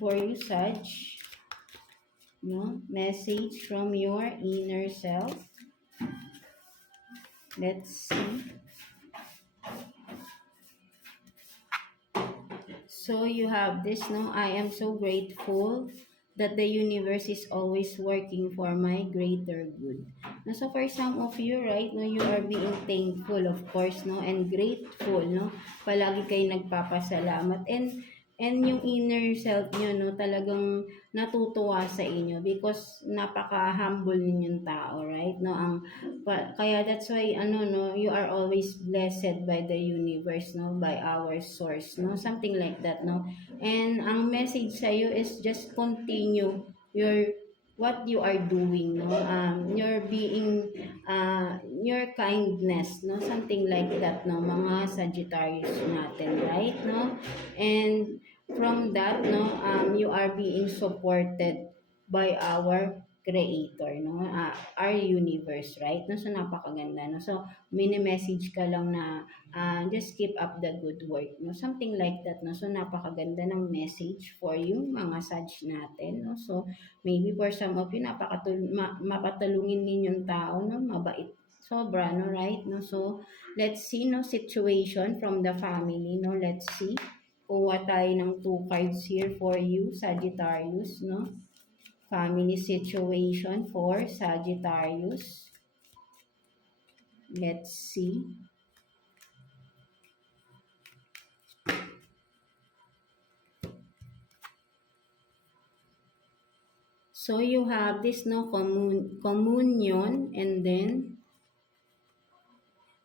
for you, Sag. No? Message from your inner self. Let's see. So you have this, no? I am so grateful that the universe is always working for my greater good. No, so for some of you, right, no, you are being thankful, of course, no, and grateful, no. Palagi kayo nagpapasalamat, and yung inner self nyo, no, talagang natutuwa sa inyo because napaka-humble ninyong tao, right? No, kaya that's why no, you are always blessed by the universe, no, by our source, no, something like that, no. And ang message sa iyo is just continue what you are doing, no, your being, your kindness, no, something like that, no, mga Sagittarius natin, right, no. And from that, no, you are being supported by our creator, no, our universe, right, no. So napakaganda, no. So mini-message ka lang na just keep up the good work, no, something like that, no. So napakaganda ng message for you mga Sag natin, no. So maybe for some of you mapatulungin ninyong tao, no, mabait sobra, no, right, no. So let's see, no, situation from the family, no. Let's see, kuha tayo ng 2 cards here for you, Sagittarius, no. Family situation for Sagittarius. Let's see. So you have this, no, communion, and then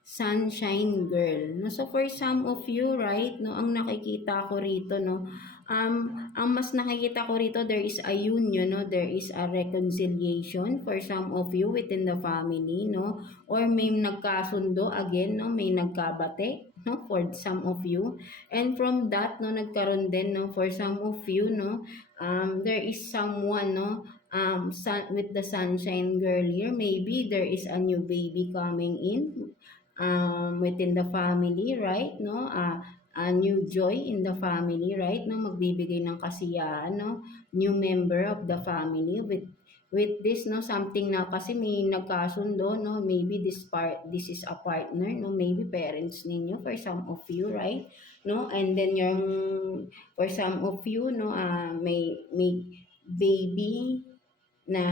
sunshine girl, no. So for some of you, right, no, ang nakikita ko rito, no, ang mas nakikita ko rito, there is a union, no, there is a reconciliation for some of you within the family, no, or may nagkasundo again, no, may nagkabate, no, for some of you. And from that, no, nagkaroon din, no, for some of you, no, there is someone, no, with the sunshine girl here, maybe there is a new baby coming in within the family, right, no, a new joy in the family, right, no, magbibigay ng kasiyahan, no, new member of the family with this, no, something na kasi may nagkasundo, no, maybe this is a partner, no, maybe parents ninyo for some of you, right, no, and then yung for some of you, no, may baby na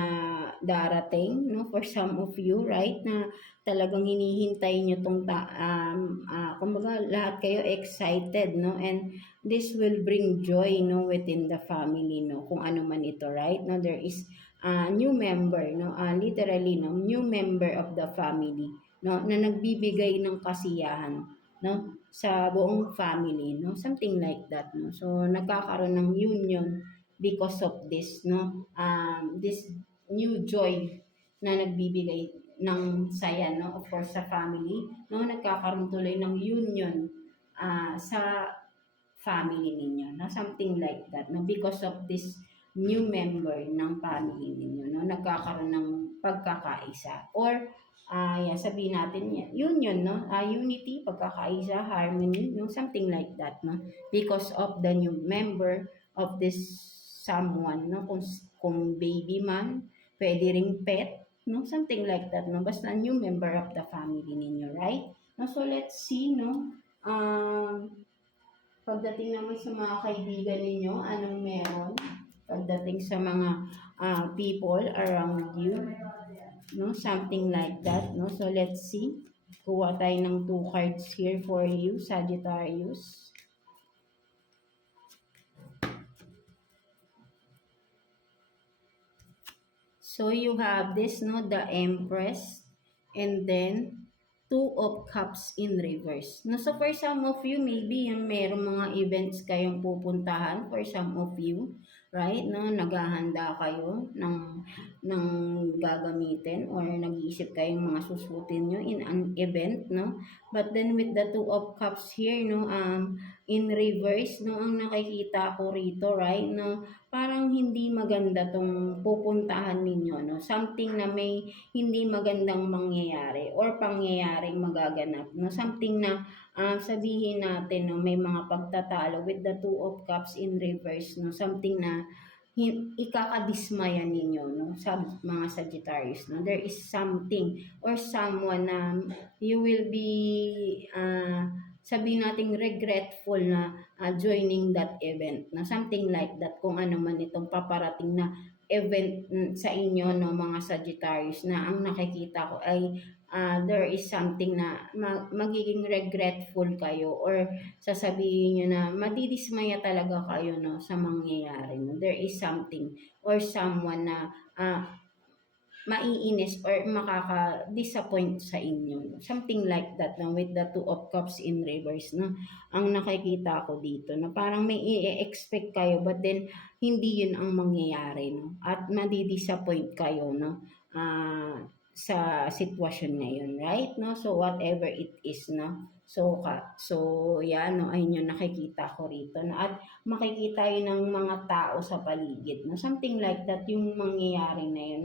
darating, no, for some of you, right, na talagang hinihintay nyo tong kumbaga lahat kayo excited, no, and this will bring joy, no, within the family, no, kung ano man ito, right, no, there is a new member, no, literally, no, new member of the family, no, na nagbibigay ng kasiyahan, no, sa buong family, no, something like that, no. So nagkakaroon ng union because of this, no, this new joy na nagbibigay ng saya, no, of course sa family, no, nagkakaroon tuloy ng union sa family ninyo, no, something like that, no, because of this new member ng family ninyo, no, nagkakaroon ng pagkakaisa, or sabihin natin union, no, unity, pagkakaisa, harmony, no, something like that, no, because of the new member of this someone, no, kung baby man, pwede ring pet, no, something like that, no, basta new member of the family ninyo, right, no. So let's see, no, pagdating naman sa mga kaibigan ninyo, anong meron pagdating sa mga people around you, no, something like that, no. So let's see, kuha tayo ng 2 cards here for you, Sagittarius. So you have this, no, the Empress, and then 2 of Cups in reverse. No, so for some of you, maybe yung merong mga events kayong pupuntahan for some of you, right, no, naghahanda kayo ng gagamitin or nag-iisip kayong mga susutin nyo in an event, no. But then with the 2 of Cups here, no, in reverse, no, ang nakikita ko rito, right, no, parang hindi maganda tong pupuntahan ninyo, no, something na may hindi magandang mangyayari or pangyayaring magaganap, no, something na sabihin natin, no, may mga pagtatalo with the two of cups in reverse, no, something na ikakadismaya ninyo, no, sa mga Sagittarius, no, there is something or someone na you will be sabihin nating regretful na joining that event, na something like that, kung ano man itong paparating na event sa inyo, no, mga Sagittarius, na ang nakikita ko ay there is something na magiging regretful kayo or sasabihin nyo na madidismaya talaga kayo, no, sa mangyayari, no. There is something or someone na maiinis or makaka-disappoint sa inyo, no? Something like that, no, with the two of cups in reverse, no, ang nakikita ko dito, na parang may i-expect kayo but then hindi yun ang mangyayari, no, at madi-disappoint kayo, no, sa sitwasyon ngayon, right, no, so whatever it is, no, so yan, no, ayun yung nakikita ko rito, no, at makikita yun ng mga tao sa paligid, no, something like that yung mangyayari na yun,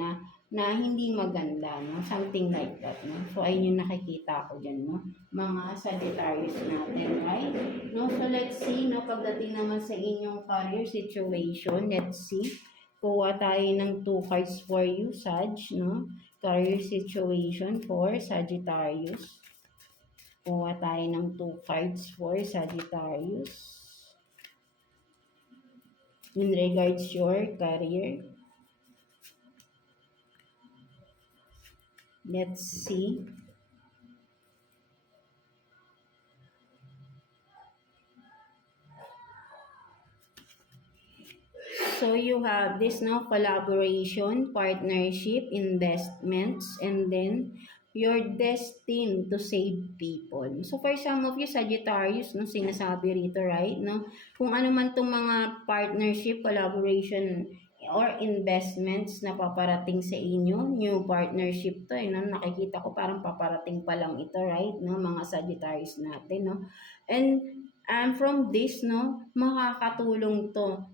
na hindi maganda, no? Something like that, no? So, ayun yung nakikita ko dyan, no? Mga Sagittarius natin, right? No? So, let's see, no? Pagdating naman sa inyong career situation, let's see. Kuha tayo ng 2 cards for you, Sag, no? Career situation for Sagittarius. Kuha tayo ng 2 cards for Sagittarius. In regards your career. Let's see. So you have this, no, collaboration, partnership, investments, and then you're destined to save people. So for some of you Sagittarius, no, sinasabi rito, right, no, kung ano man tong mga partnership, collaboration, or investments na paparating sa inyo, new partnership to, no? Nakikita ko parang paparating pa lang ito, right, no, mga Sagittarius natin, no, and from this, no, makakatulong to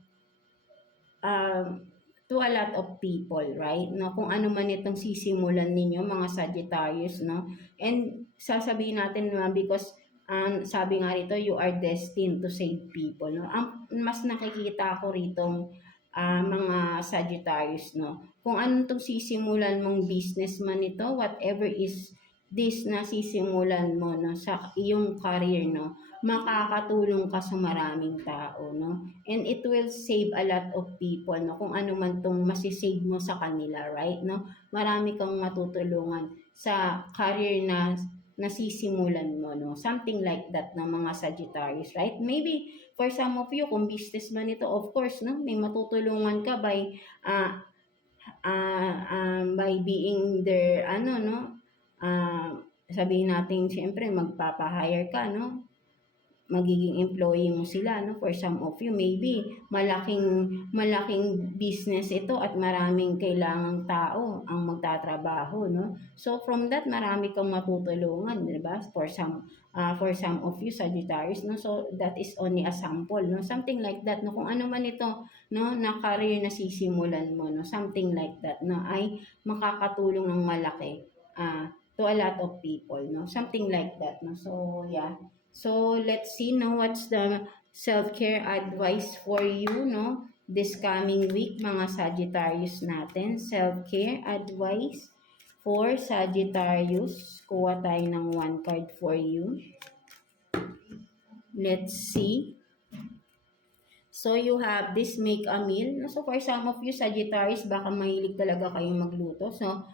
to a lot of people, right, no, kung ano man itong sisimulan ninyo, mga Sagittarius, no, and sasabihin natin na because sabi nga rito, you are destined to save people, no, ang mas nakikita ko rito mga Sagittarius, no, kung ano itong sisimulan mong business man ito, whatever is this na sisimulan mo, no, sa iyong career, no, makakatulong ka sa maraming tao, no, and it will save a lot of people, no, kung ano man itong masisave mo sa kanila, right, no, marami kang matutulungan sa career na nasisimulan mo, no, something like that ng mga Sagittarius, right, maybe for some of you, kung business man ito, of course, no, may matutulungan ka by being their, no, sabihin natin, siyempre, magpapa-hire ka, no, magiging employee mo sila, no, for some of you, maybe, malaking business ito at maraming kailangang tao ang magtatrabaho, no, so from that, marami kang matutulungan, di ba, for some of you Sagittarius, no, so that is only a sample, no, something like that, no, kung ano man ito, no, na career na sisimulan mo, no, something like that, no, ay makakatulong ng malaki to a lot of people, no, something like that, no, so yeah. So, let's see now what's the self-care advice for you, no, this coming week, mga Sagittarius natin. Self-care advice for Sagittarius. Kuha tayo ng 1 card for you. Let's see. So, you have this make a meal. So, for some of you Sagittarius, baka mahilig talaga kayong magluto. So,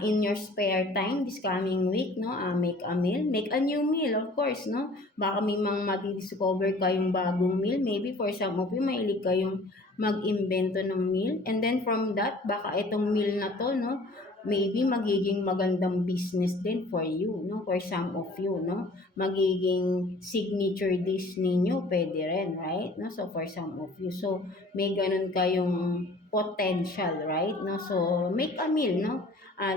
in your spare time this coming week, no, make a meal, make a new meal, of course, no, baka may mga madidiscover kayong bagong meal, maybe for some of you mahilig kayong mag-imbento ng meal, and then from that, baka itong meal na to, no, maybe magiging magandang business din for you, no, for some of you, no, magiging signature dish ninyo, pwede rin, right, no, so for some of you, so may ganun kayong potential, right, no, so make a meal, no,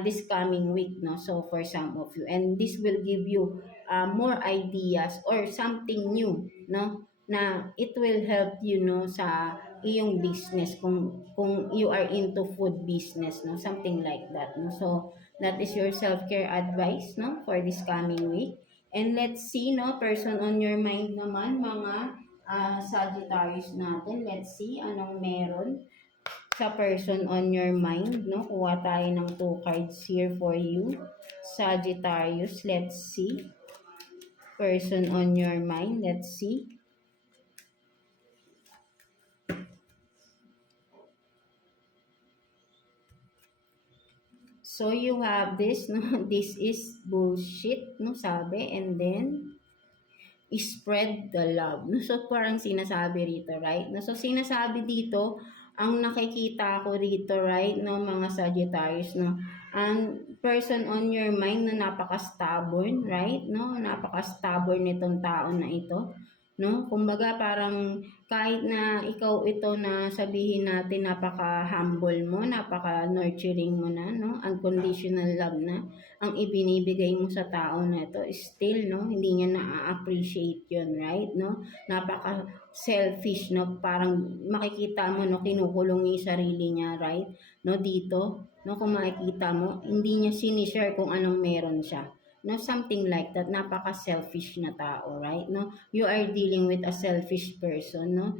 this coming week, no, so for some of you, and this will give you more ideas or something new, no, na it will help you, no, sa iyong business kung you are into food business, no, something like that, no. So that is your self-care advice, no, for this coming week. And let's see, no, person on your mind naman, mga Sagittarius natin. Let's see anong meron sa person on your mind, no. Kuha tayo ng 2 cards here for you, Sagittarius. Let's see person on your mind. Let's see. So you have this, no, this is bullshit, no, sabi, and then spread the love, no. So parang sinasabi rito, right, no. So sinasabi dito, ang nakikita ko rito, right, no, mga Sagittarius, no, ang person on your mind na napaka-stubborn, right, no, napaka-stubborn nitong tao na ito, no. Kumbaga parang kahit na ikaw ito na sabihin natin napaka-humble mo, napaka-nurturing mo na, no, unconditional love na ang ibinibigay mo sa tao na ito, still, no, hindi niya na-appreciate yun, right, no. Napaka-selfish, no, parang makikita mo, no, kinukulong niya yung sarili niya, right, no, dito, no, kung makikita mo, hindi niya sinishare kung anong meron siya, no, something like that. Napaka-selfish na tao, right, no. You are dealing with a selfish person, no,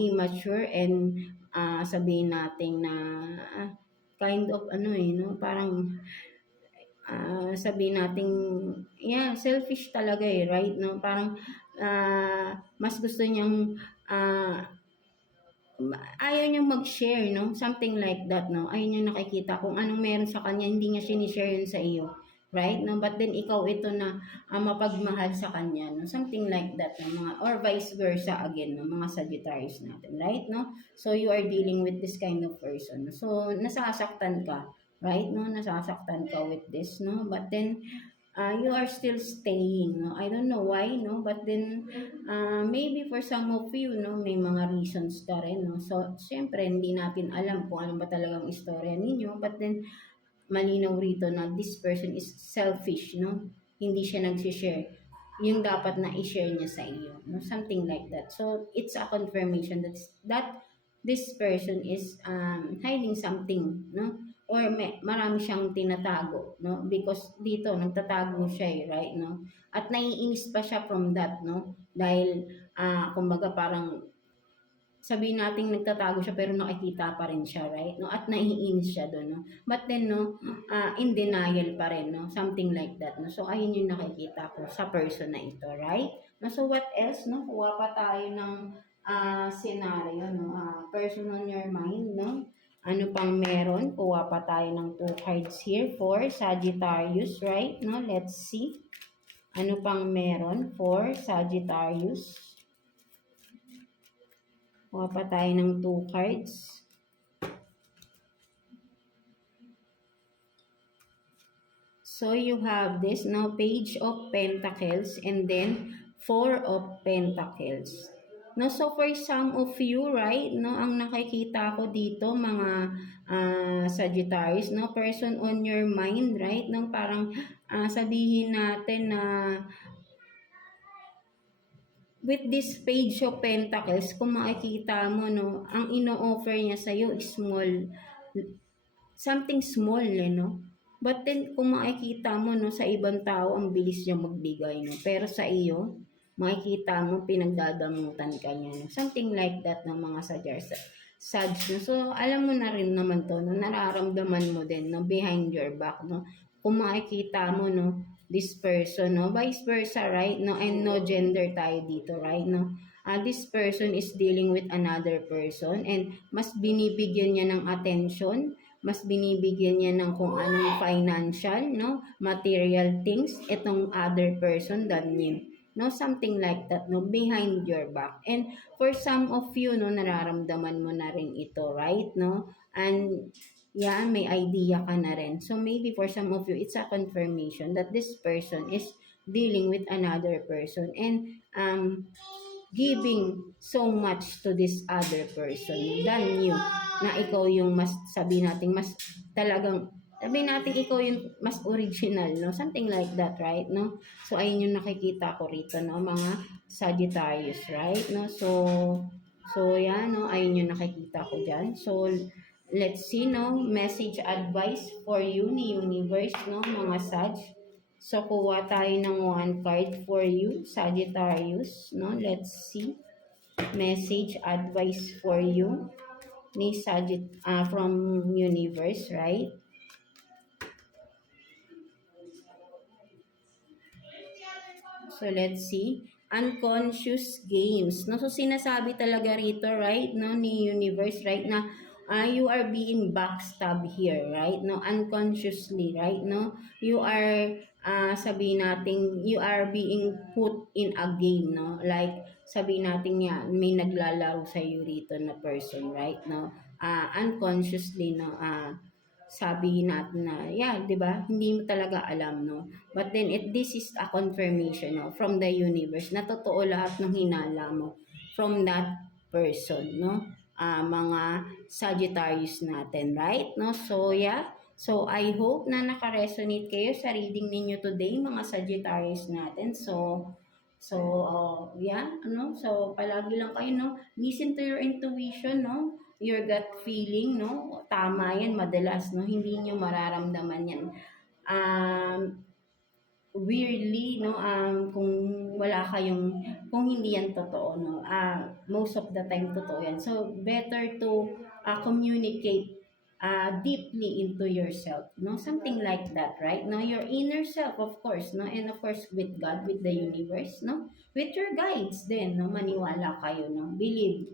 immature, and sabihin natin na kind of ano no, parang sabihin natin, yeah, selfish talaga right, no, parang mas gusto niyang ayaw niyang mag-share, no, something like that, no. Ayaw niyang nakikita kung anong meron sa kanya, hindi niya sinishare yun sa iyo, right, no. But then ikaw ito na mapagmahal sa kanya, no, something like that, no, mga, or vice versa again, no, mga Sagittarius natin, right, no. So you are dealing with this kind of person, so nasasaktan ka, right, no, nasasaktan ka with this, no, but then you are still staying, no. I don't know why, no, but then maybe for some of you, no, may mga reasons ka rin, no. So syempre hindi natin alam kung ano ba talagang istorya ninyo, but then malinaw rito na this person is selfish, no, hindi siya nagsishare yung dapat na i-share niya sa iyo, no, something like that. So it's a confirmation that this person is hiding something, no, or marami siyang tinatago, no, because dito nagtatago siya right, no, at naiinis pa siya from that, no, dahil kumbaga parang sabihin natin nagtatago siya pero nakikita pa rin siya, right, no, at naiinis siya doon, no, but then, no, in denial pa rin, no, something like that, no. So ayun yung nakikita ko sa person na ito, right, no. So what else, no, kuha pa tayo ng scenario, no, person on your mind, no. Ano pang meron? Kuha pa tayo ng 2 cards here for Sagittarius, right? No, let's see. Ano pang meron for Sagittarius? Kuha pa tayo ng 2 cards. So you have this now, Page of Pentacles and then 4 of Pentacles. No, so for some of you, right, no, ang nakikita ko dito, mga Sagittarius, no, person on your mind, right, no, parang sabihin natin na with this Page of Pentacles, kung makikita mo, no, ang ino-offer niya sa iyo is small, something small, no. But then, kung makikita mo, no, sa ibang tao, ang bilis niya magbigay, no, pero sa iyo, makikita mo, pinagdadamutan ka niya, no? Something like that ng mga Sagittarius. No? So, alam mo na rin naman to, no? Nararamdaman mo din, no? Behind your back, no? Kung makikita mo, no, this person, no? Vice versa, right? No? And no gender tayo dito, right? No? This person is dealing with another person and mas binibigyan niya ng attention, mas binibigyan niya ng kung anong financial, no? Material things, itong other person than you. No, something like that, no, behind your back. And for some of you, no, nararamdaman mo na rin ito, right, no, and yeah, may idea ka na rin. So maybe for some of you, it's a confirmation that this person is dealing with another person and giving so much to this other person than you, na ikaw yung mas, sabi natin, mas talagang sabi natin ikaw yung mas original, no? Something like that, right, no? So, ayun yung nakikita ko rito, no? Mga Sagittarius, right? No? So yan, no? Ayun yung nakikita ko dyan. So, let's see, no? Message advice for you ni Universe, no? Mga Sag. So, kuha tayo ng one card for you, Sagittarius, no? Let's see. Message advice for you ni from Universe, right? So, let's see. Unconscious games. No? So, sinasabi talaga rito, right, no, ni Universe, right, na you are being backstab here, right, no, unconsciously, right, no, you are, sabihin natin, you are being put in a game, no, like, sabihin natin yan, may naglalaro sa iyo rito na person, right, no, unconsciously, no, sabihin natin na, yeah, di ba? Hindi mo talaga alam, no? But then, this is a confirmation, no? From the universe, na totoo lahat ng hinala mo from that person, no? Mga Sagittarius natin, right? No? So, yeah. So, I hope na naka-resonate kayo sa reading ninyo today, mga Sagittarius natin. Yeah, ano? So, palagi lang kayo, no? Listen to your intuition, no? Your gut feeling, no? Tama yan madalas, no? Hindi nyo mararamdaman yan. Weirdly, no? Kung wala kayong, kung hindi yan totoo, no? Most of the time totoo yan. So, better to communicate deeply into yourself, no? Something like that, right? No, your inner self, of course, no? And of course, with God, with the universe, no? With your guides then, no? Maniwala kayo, no? Believe,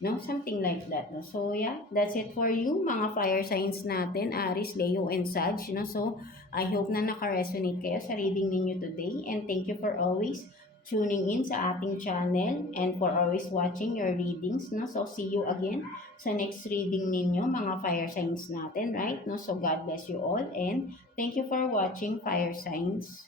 no? Something like that, no? So, yeah, that's it for you, mga fire signs natin, Aries, Leo, and Sag, no? So, I hope na naka-resonate kayo sa reading ninyo today, and thank you for always tuning in sa ating channel and for always watching your readings, no? So, see you again sa next reading ninyo, mga fire signs natin, right? No? So, God bless you all, and thank you for watching, fire signs.